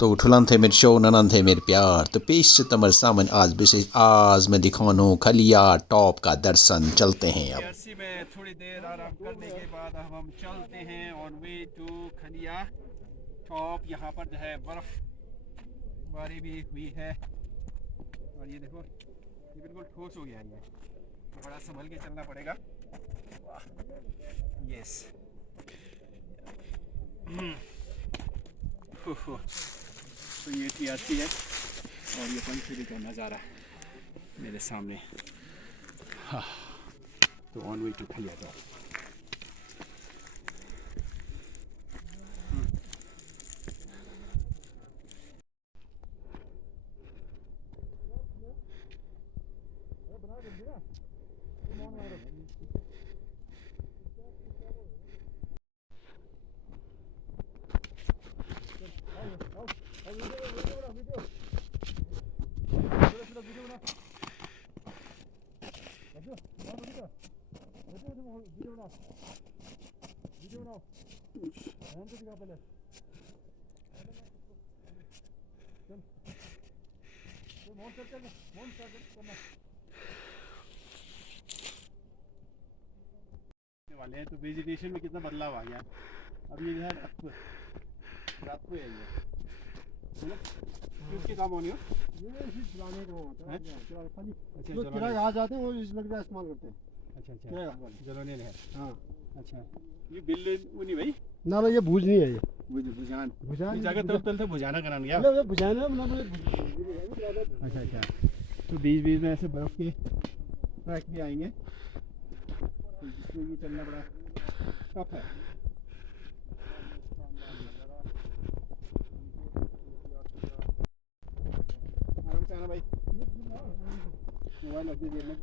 तो ठुलन थे मेरे शो ननन थे मेरे प्यार तो पेश सितंबर सामन आज विशेष आज मैं दिखानो खलिया टॉप का दर्शन चलते हैं अब बीआरसी में थोड़ी देर आराम करने के बाद अब हम चलते हैं on way to Khaliya top. यहाँ पर जो है बर्फबारी भी हुई है और ये देखो ये बिल्कुल ठोस हो गया है। ये बड़ा संभल के चलना पड़ेगा। यस तो ये टीआरसी है और ये पंचकुली का नज़ारा मेरे सामने। हाँ तो on way to Khaliya top. वाले हैं तो वेजिटेशन में कितना बदलाव आ गया। अब ये जो है रात को है ये किसके काम होनी हो ये चलाने को होता है। अच्छा जो किराए आ जाते हैं वो इस लकड़ी का इस्तेमाल करते हैं। अच्छा जलोने है। हाँ अच्छा ये बिल वो नहीं भाई ना भाई ये भूज नहीं है ये भुजान जगह तल से भुजाना कराना गया मतलब भुजाना मतलब अच्छा तो बीच बीच में ऐसे बर्फ के ट्रैक भी आएंगे तो जिसमें ये चलना बड़ा टफ है। आराम से आना भाई मोबाइल रख दीजिए में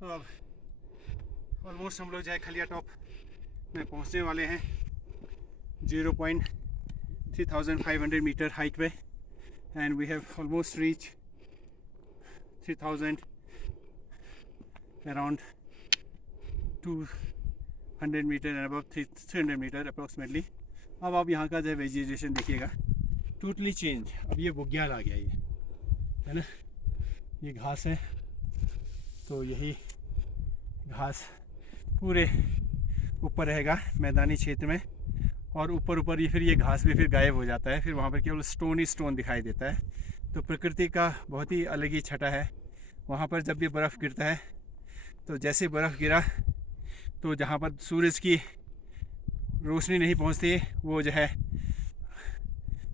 तो अब ऑलमोस्ट हम लोग जाए खलिया टॉप में पहुंचने वाले हैं 0.3500 मीटर हाइट पे and we have almost reach 3000 around 200 metre and above 300 metre approximately. अब आप यहाँ का जो वेजिटेशन देखिएगा टोटली चेंज। अब ये बुग्याल आ गया ये है ना ये घास है तो यही घास पूरे ऊपर रहेगा मैदानी क्षेत्र में और ऊपर ये फिर ये घास भी फिर गायब हो जाता है। फिर वहाँ पर केवल स्टोन ही स्टोन दिखाई देता है। तो प्रकृति का बहुत ही अलग ही छटा है। वहाँ पर जब भी बर्फ़ गिरता है तो जैसे बर्फ़ गिरा तो जहाँ पर सूरज की रोशनी नहीं पहुँचती वो जो है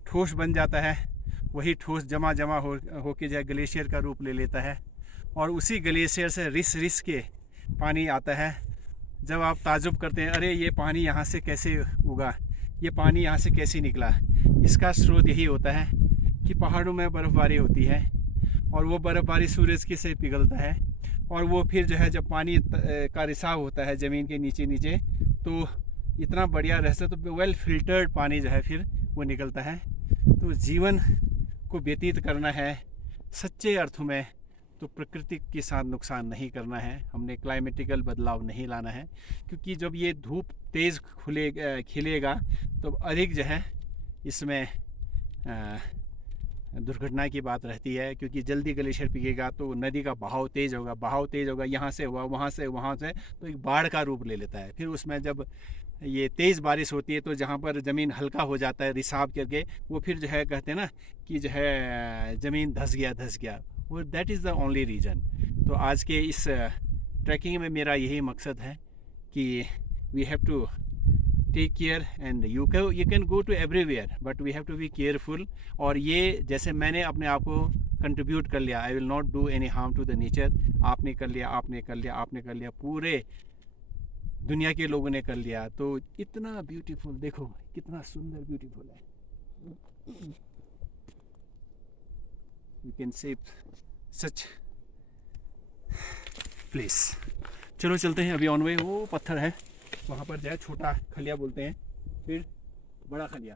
ठोस बन जाता है। वही ठोस जमा होके जो है ग्लेशियर का रूप ले लेता है और उसी ग्लेशियर से रिस के पानी आता है। जब आप ताजुब करते हैं अरे ये पानी यहाँ से कैसे उगा, ये पानी यहाँ से कैसे निकला, इसका स्रोत यही होता है कि पहाड़ों में बर्फ़बारी होती है और वो बर्फ़बारी सूरज के से पिघलता है और वो फिर जो है जब पानी का रिसाव होता है ज़मीन के नीचे तो इतना बढ़िया रहता है तो वेल फिल्टर्ड पानी जो है फिर वो निकलता है। तो जीवन को व्यतीत करना है सच्चे अर्थों में तो प्रकृति के साथ नुकसान नहीं करना है, हमने क्लाइमेटिकल बदलाव नहीं लाना है, क्योंकि जब ये धूप तेज़ खिलेगा तो अधिक जो है इसमें दुर्घटना की बात रहती है, क्योंकि जल्दी ग्लेशियर पिघेगा तो नदी का बहाव तेज़ होगा, यहाँ से हुआ, वहाँ से तो एक बाढ़ का रूप ले लेता है। फिर उसमें जब ये तेज़ बारिश होती है तो जहाँ पर ज़मीन हल्का हो जाता है रिसाव करके, वो फिर जो है कहते हैं ना कि जो है ज़मीन धस गया, वो that is the only reason. तो आज के इस ट्रैकिंग में मेरा यही मकसद है कि we have to take care, and you can go to everywhere but we have to be careful. और ये जैसे मैंने अपने आप को कंट्रीब्यूट कर लिया, I will not do any harm to the nature. आपने कर लिया, पूरे दुनिया के लोगों ने कर लिया, तो इतना ब्यूटीफुल, देखो कितना सुंदर ब्यूटीफुल है। You can say such place. चलो चलते हैं, अभी ऑन वे। वो पत्थर है वहाँ पर जाए, छोटा खलिया बोलते हैं, फिर बड़ा खलिया।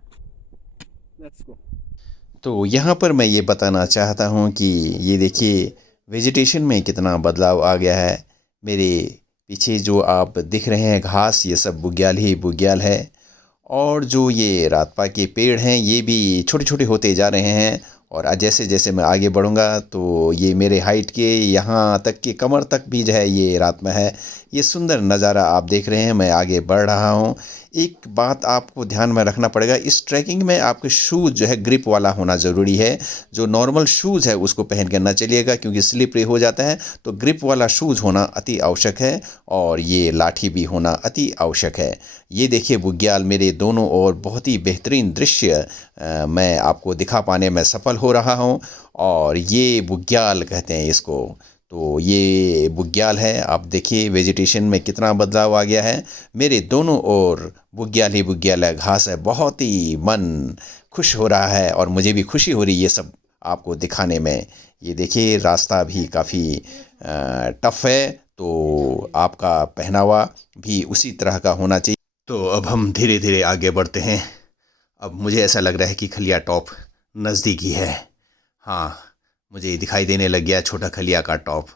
Let's go. तो यहाँ पर मैं ये बताना चाहता हूँ कि ये देखिए वेजिटेशन में कितना बदलाव आ गया है। मेरे पीछे जो आप दिख रहे हैं घास, ये सब बुग्याल ही बुग्याल है। और जो ये रातपा के पेड़ हैं ये भी छोटे छोटे होते जा रहे हैं। और जैसे जैसे मैं आगे बढ़ूँगा तो ये मेरे हाइट के यहाँ तक के कमर तक भी जो है ये रातपा है। ये सुंदर नज़ारा आप देख रहे हैं, मैं आगे बढ़ रहा हूँ। एक बात आपको ध्यान में रखना पड़ेगा, इस ट्रैकिंग में आपके शूज़ जो है ग्रिप वाला होना ज़रूरी है। जो नॉर्मल शूज़ है उसको पहन कर ना चलिएगा, क्योंकि स्लिपरी हो जाता है। तो ग्रिप वाला शूज़ होना अति आवश्यक है, और ये लाठी भी होना अति आवश्यक है। ये देखिए बुग्याल मेरे दोनों ओर, बहुत ही बेहतरीन दृश्य मैं आपको दिखा पाने में सफल हो रहा हूँ। और ये बुग्याल कहते हैं इसको। तो ये बुग्याल है, आप देखिए वेजिटेशन में कितना बदलाव आ गया है। मेरे दोनों ओर बुग्याल ही बुग्याल है, घास है, बहुत ही मन खुश हो रहा है, और मुझे भी खुशी हो रही है ये सब आपको दिखाने में। ये देखिए रास्ता भी काफ़ी टफ है, तो आपका पहनावा भी उसी तरह का होना चाहिए। तो अब हम धीरे धीरे आगे बढ़ते हैं। अब मुझे ऐसा लग रहा है कि खलिया टॉप नज़दीक ही है। हाँ, मुझे दिखाई देने लग गया छोटा खलिया का टॉप।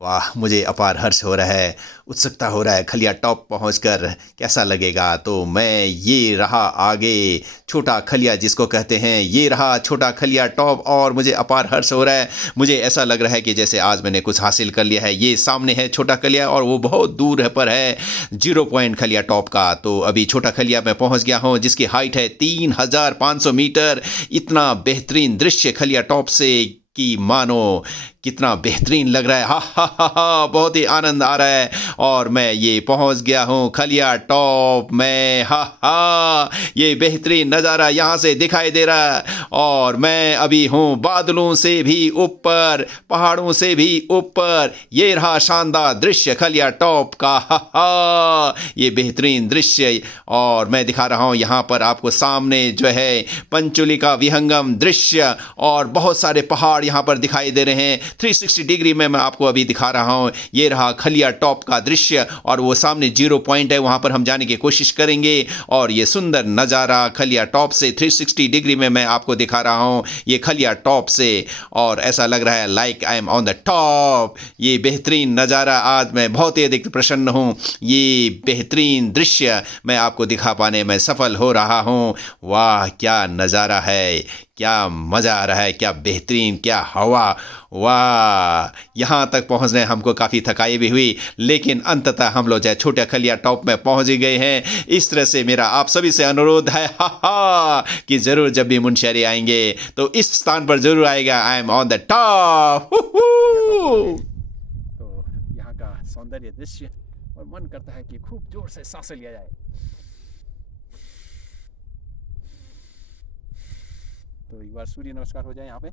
वाह, मुझे अपार हर्ष हो रहा है, उत्सुकता हो रहा है खलिया टॉप पहुंचकर कैसा लगेगा। तो मैं, ये रहा आगे छोटा खलिया जिसको कहते हैं, ये रहा छोटा खलिया टॉप, और मुझे अपार हर्ष हो रहा है। मुझे ऐसा लग रहा है कि जैसे आज मैंने कुछ हासिल कर लिया है। ये सामने है छोटा खलिया, और वो बहुत दूर पर है 0 पॉइंट खलिया टॉप का। तो अभी छोटा खलिया मैं पहुंच गया हूं, जिसकी हाइट है 3500 मीटर। इतना बेहतरीन दृश्य खलिया टॉप से कि मानो कितना बेहतरीन लग रहा है। हा, बहुत ही आनंद आ रहा है। और मैं ये पहुंच गया हूँ खलिया टॉप में। हा, ये बेहतरीन नज़ारा यहाँ से दिखाई दे रहा है। और मैं अभी हूँ बादलों से भी ऊपर, पहाड़ों से भी ऊपर। ये रहा शानदार दृश्य खलिया टॉप का। हा, ये बेहतरीन दृश्य। और मैं दिखा रहा हूँ यहाँ पर आपको सामने जो है पंचुली का विहंगम दृश्य, और बहुत सारे पहाड़ यहाँ पर दिखाई दे रहे हैं। 360 डिग्री में मैं आपको अभी दिखा रहा हूँ। ये रहा खलिया टॉप का दृश्य, और वो सामने 0 पॉइंट है, वहाँ पर हम जाने की कोशिश करेंगे। और ये सुंदर नज़ारा खलिया टॉप से 360 डिग्री में मैं आपको दिखा रहा हूँ, ये खलिया टॉप से। और ऐसा लग रहा है like I am on the top. ये बेहतरीन नज़ारा, आज मैं बहुत ही अधिक प्रसन्न हूँ। ये बेहतरीन दृश्य मैं आपको दिखा पाने में सफल हो रहा हूँ। वाह, क्या नज़ारा है, क्या मज़ा आ रहा है, क्या बेहतरीन, क्या हवा। वाह, यहाँ तक पहुँचने हमको काफ़ी थकाई भी हुई, लेकिन अंततः हम लोग जो छोटे खलिया टॉप में पहुँच ही गए हैं। इस तरह से मेरा आप सभी से अनुरोध है कि ज़रूर जब भी मुनस्यारी आएंगे तो इस स्थान पर ज़रूर आएगा। I am on the top. तो यहाँ का सौंदर्य दृश्य, और मन करता है कि खूब जोर से सांस लिया जाए। तो एक बार सूर्य नमस्कार हो जाए यहाँ पे।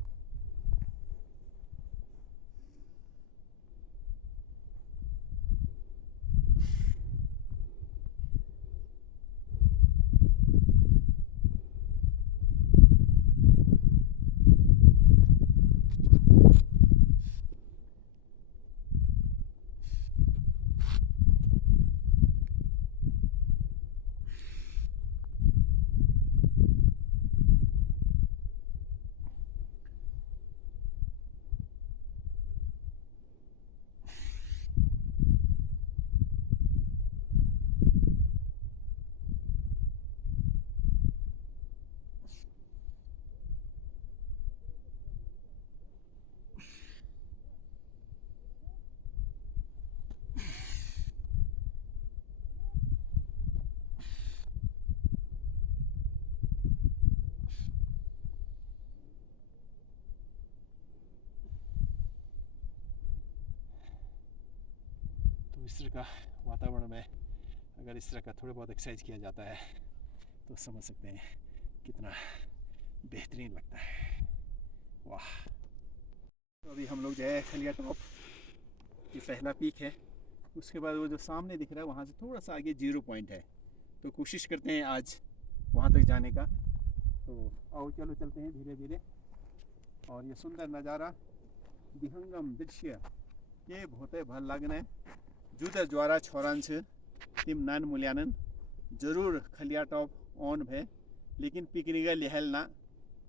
तो इस तरह का वातावरण में अगर इस तरह का थोड़ा बहुत एक्सरसाइज किया जाता है तो समझ सकते हैं कितना बेहतरीन लगता है। वाह। तो अभी हम लोग जो है खलिया टॉप ये पहला पीक है, उसके बाद वो जो सामने दिख रहा है वहाँ से थोड़ा सा आगे 0 पॉइंट है, तो कोशिश करते हैं आज वहाँ तक जाने का। तो आओ चलो चलते हैं धीरे धीरे। और ये सुंदर नज़ारा विहंगम दृश्य ये बहुत भल लगना है। जुदा ज्वारा छोरान छ तिम नान मूल्यानन जरूर खलिया टॉप ऑन भे, लेकिन पिकनिक लिहल ना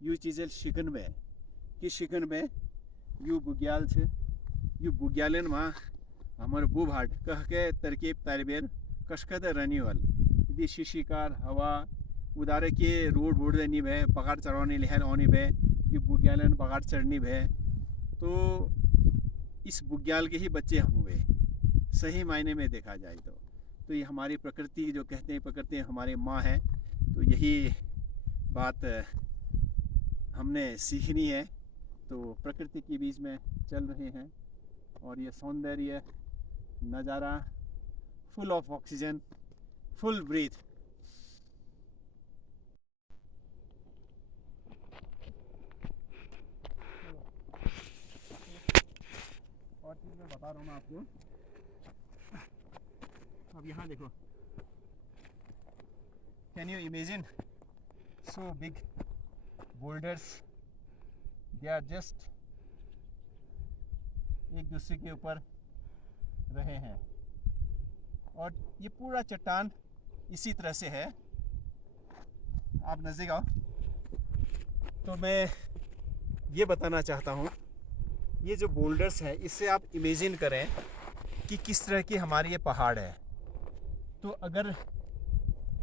यू चीज़ शिकन बे कि शिकन बे यू बुग्याल छ यू बुग्यालन वहाँ हमारे बुभाट कह के तरकीब तारबेर कशकद रनीवल यदि शिशिकार हवा उदारे के रोड वोड नहीं भे पहाड़ चढ़ाने लिहल आने भे ये बुग्यालन पहाड़ चढ़नी भे, तो इस बुग्याल के ही बच्चे हम हुए सही मायने में देखा जाए तो ये हमारी प्रकृति जो कहते हैं प्रकृति हमारी माँ है, तो यही बात हमने सीखनी है। तो प्रकृति के बीच में चल रहे हैं और ये सौंदर्य नज़ारा full of oxygen full breath. और चीज़ मैं बता रहा हूँ आपको, अब यहाँ देखो, can you imagine so big boulders, they are just एक दूसरे के ऊपर रहे हैं और ये पूरा चट्टान इसी तरह से है। आप नज़दीक आओ तो मैं ये बताना चाहता हूँ, ये जो बोल्डर्स है इससे आप इमेजिन करें कि किस तरह की हमारी ये पहाड़ है। तो अगर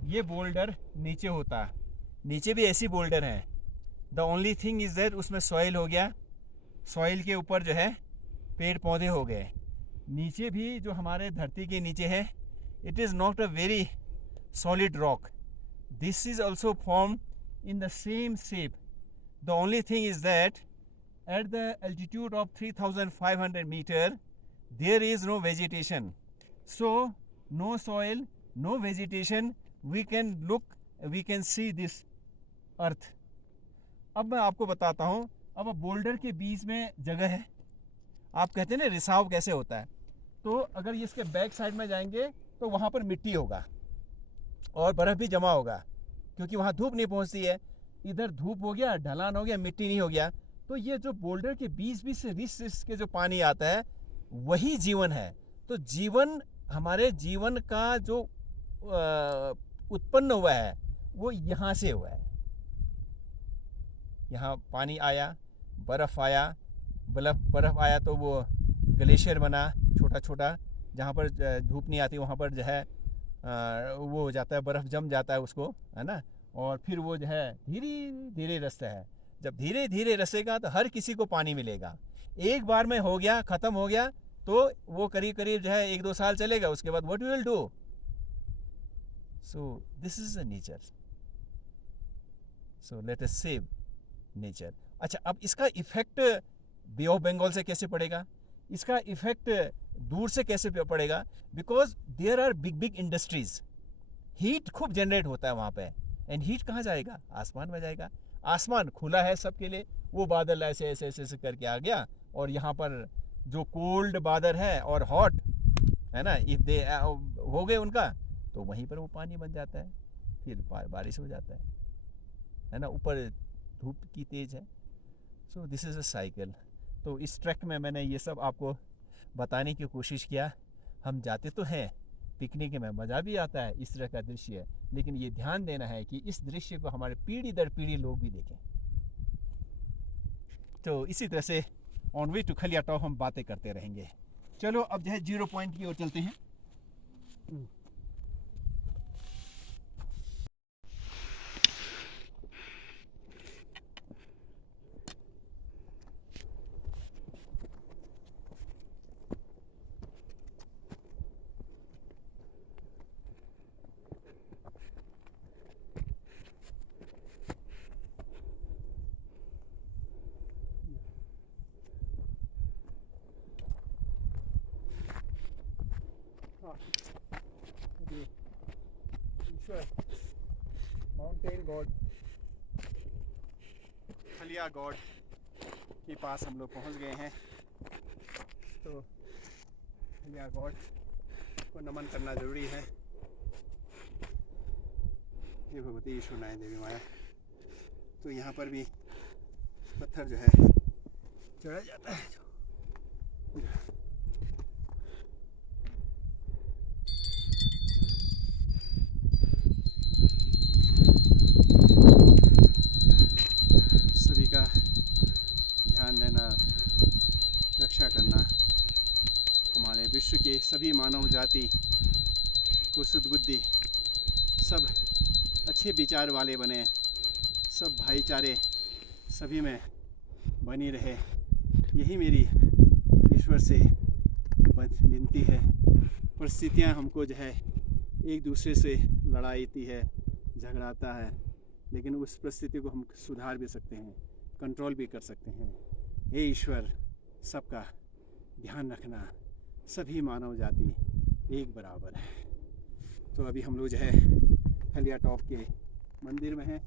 ये बोल्डर नीचे होता, नीचे भी ऐसी बोल्डर हैं, the only thing is that उसमें सॉइल हो गया, सॉइल के ऊपर जो है पेड़ पौधे हो गए। नीचे भी जो हमारे धरती के नीचे है it is not a very solid rock, this is also form in the same shape. The only thing is that at the altitude of 3500 meter there is no vegetation, so no soil, no vegetation, we can see this earth. अब मैं आपको बताता हूँ, अब boulder के बीच में जगह है, आप कहते हैं ना रिसाव कैसे होता है, तो अगर ये इसके बैक साइड में जाएंगे तो वहाँ पर मिट्टी होगा और बर्फ़ भी जमा होगा क्योंकि वहाँ धूप नहीं पहुँचती है। इधर धूप हो गया, ढलान हो गया, मिट्टी नहीं हो गया, तो ये जो बोल्डर के बीच बीच से रिस के जो पानी आता है वही जीवन है। तो जीवन, हमारे जीवन का जो उत्पन्न हुआ है वो यहाँ से हुआ है। यहाँ पानी आया, बर्फ़ आया, बर्फ़ आया तो वो ग्लेशियर बना छोटा छोटा, जहाँ पर धूप नहीं आती वहाँ पर जो है वो हो जाता है, बर्फ़ जम जाता है उसको, है ना, और फिर वो जो है धीरे धीरे रसता है। जब धीरे धीरे रसेगा तो हर किसी को पानी मिलेगा। एक बार में हो गया, ख़त्म हो गया तो वो करीब करीब जो है 1-2 साल चलेगा, उसके बाद what we will do. So this is a nature, so let us save nature. अच्छा, अब इसका इफ़ेक्ट बे ऑफ बंगाल से कैसे पड़ेगा, इसका इफ़ेक्ट दूर से कैसे पड़ेगा, because there are big big industries, heat खूब जनरेट होता है वहाँ पे, एंड हीट कहाँ जाएगा, आसमान में जाएगा। आसमान खुला है सबके लिए, वो बादल ऐसे ऐसे ऐसे ऐसे करके आ गया, और यहाँ पर जो कोल्ड बादल है और हॉट है ना, इफ दे हो गए उनका, तो वहीं पर वो पानी बन जाता है, फिर बारिश हो जाता है ना, ऊपर धूप की तेज है। सो दिस इज़ अ साइकिल। तो इस ट्रैक में मैंने ये सब आपको बताने की कोशिश किया। हम जाते तो हैं पिकनिक में, मज़ा भी आता है इस तरह का दृश्य, लेकिन ये ध्यान देना है कि इस दृश्य को हमारे पीढ़ी दर पीढ़ी लोग भी देखें। तो इसी तरह से on way to Khaliya top हम बातें करते रहेंगे। चलो अब जो है 0 पॉइंट की ओर चलते हैं। ये ईश्वर माउंटेन गॉड खलिया गॉड के पास हम लोग पहुंच गए हैं। तो खलिया गॉड को नमन करना ज़रूरी है। ये भगवती ईश्वर नारायण देवी माया। तो यहाँ पर भी पत्थर जो है चढ़ा जाता है। सभी का ध्यान देना, रक्षा करना, हमारे विश्व के सभी मानव जाति को सुदबुद्धि, सब अच्छे विचार वाले बने, सब भाईचारे सभी में बनी रहे, यही मेरी ईश्वर से विनती है। परिस्थितियाँ हमको जो है एक दूसरे से लड़ाईती है, झगड़ाता है, लेकिन उस परिस्थिति को हम सुधार भी सकते हैं, कंट्रोल भी कर सकते हैं। हे ईश्वर, सबका ध्यान रखना, सभी मानव जाति एक बराबर है। तो अभी हम लोग जो है खलिया टॉप के मंदिर में हैं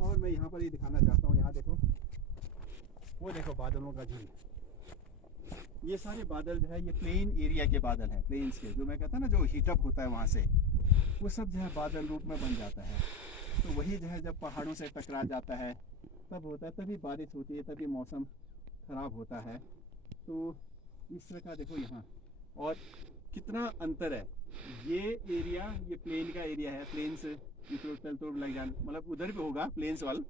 और मैं यहाँ पर ये दिखाना चाहता हूँ। यहाँ देखो, वो देखो बादलों का झुंड। ये सारे बादल जो है ये प्लेन एरिया के बादल हैं, प्लेन्स के, जो मैं कहता ना जो हीटअप होता है वहाँ से, वो सब जो है बादल रूप में बन जाता है। तो वही जो है जब पहाड़ों से टकरा जाता है तब होता है, तभी बारिश होती है, तभी मौसम ख़राब होता है। तो इस तरह का देखो यहाँ, और कितना अंतर है। ये एरिया, ये प्लेन का एरिया है, प्लेन से तो लग जाना, मतलब उधर भी होगा प्लेन्स वाल,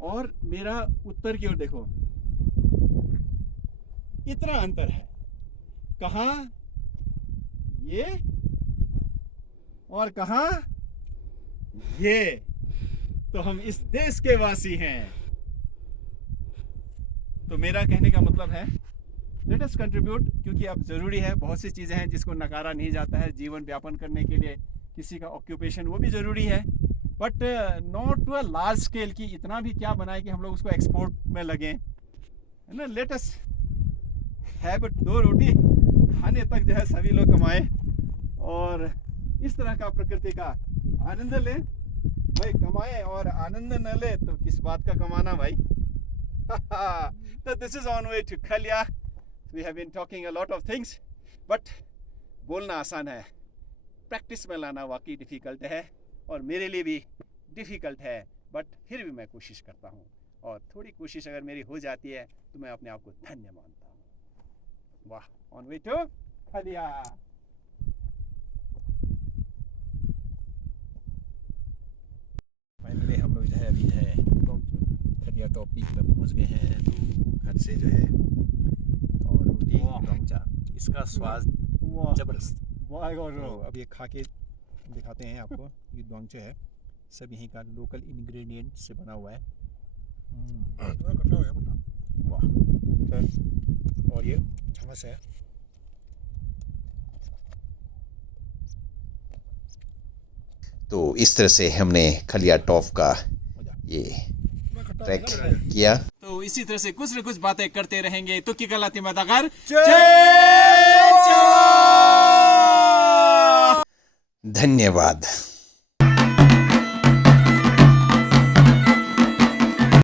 और मेरा उत्तर की ओर देखो, इतना अंतर है। कहाँ ये और कहाँ ये। तो हम इस देश के वासी हैं। तो मेरा कहने का मतलब है, लेट अस कंट्रीब्यूट, क्योंकि अब ज़रूरी है। बहुत सी चीज़ें हैं जिसको नकारा नहीं जाता है। जीवन व्यापन करने के लिए किसी का ऑक्यूपेशन वो भी ज़रूरी है, but not to a large scale की इतना भी क्या बनाए कि हम लोग उसको एक्सपोर्ट में लगें, है ना। लेट अस हैव 2 रोटी खाने तक जो है सभी लोग कमाए और इस तरह का प्रकृति का आनंद लें। भाई कमाए और आनंद न ले तो किस बात का कमाना भाई। तो this is on way to Khalia. We have been talking a lot of things, but बोलना आसान है, प्रैक्टिस में लाना वाकई डिफ़िकल्ट है, और मेरे लिए भी डिफ़िकल्ट है, बट फिर भी मैं कोशिश करता हूँ, और थोड़ी कोशिश अगर मेरी हो जाती है तो मैं अपने आप को धन्य मानता हूँ। वाह, on way to Khalia. Finally हम लोग जो है अभी है खलिया टॉप पीक पर पहुँच गए हैं। तो घर से जो है और रोटी डोंगचा, इसका स्वाद जबरदस्त। तो अब ये खा के दिखाते हैं आपको। ये डोंगचा है, सब यहीं का लोकल इंग्रेडिएंट से बना हुआ है। वाह, और ये चम्मच है। तो इस तरह से हमने खलिया टॉप का ये ट्रैक किया। तो इसी तरह से कुछ न कुछ बातें करते रहेंगे। तो की गलती मदागर धन्यवाद।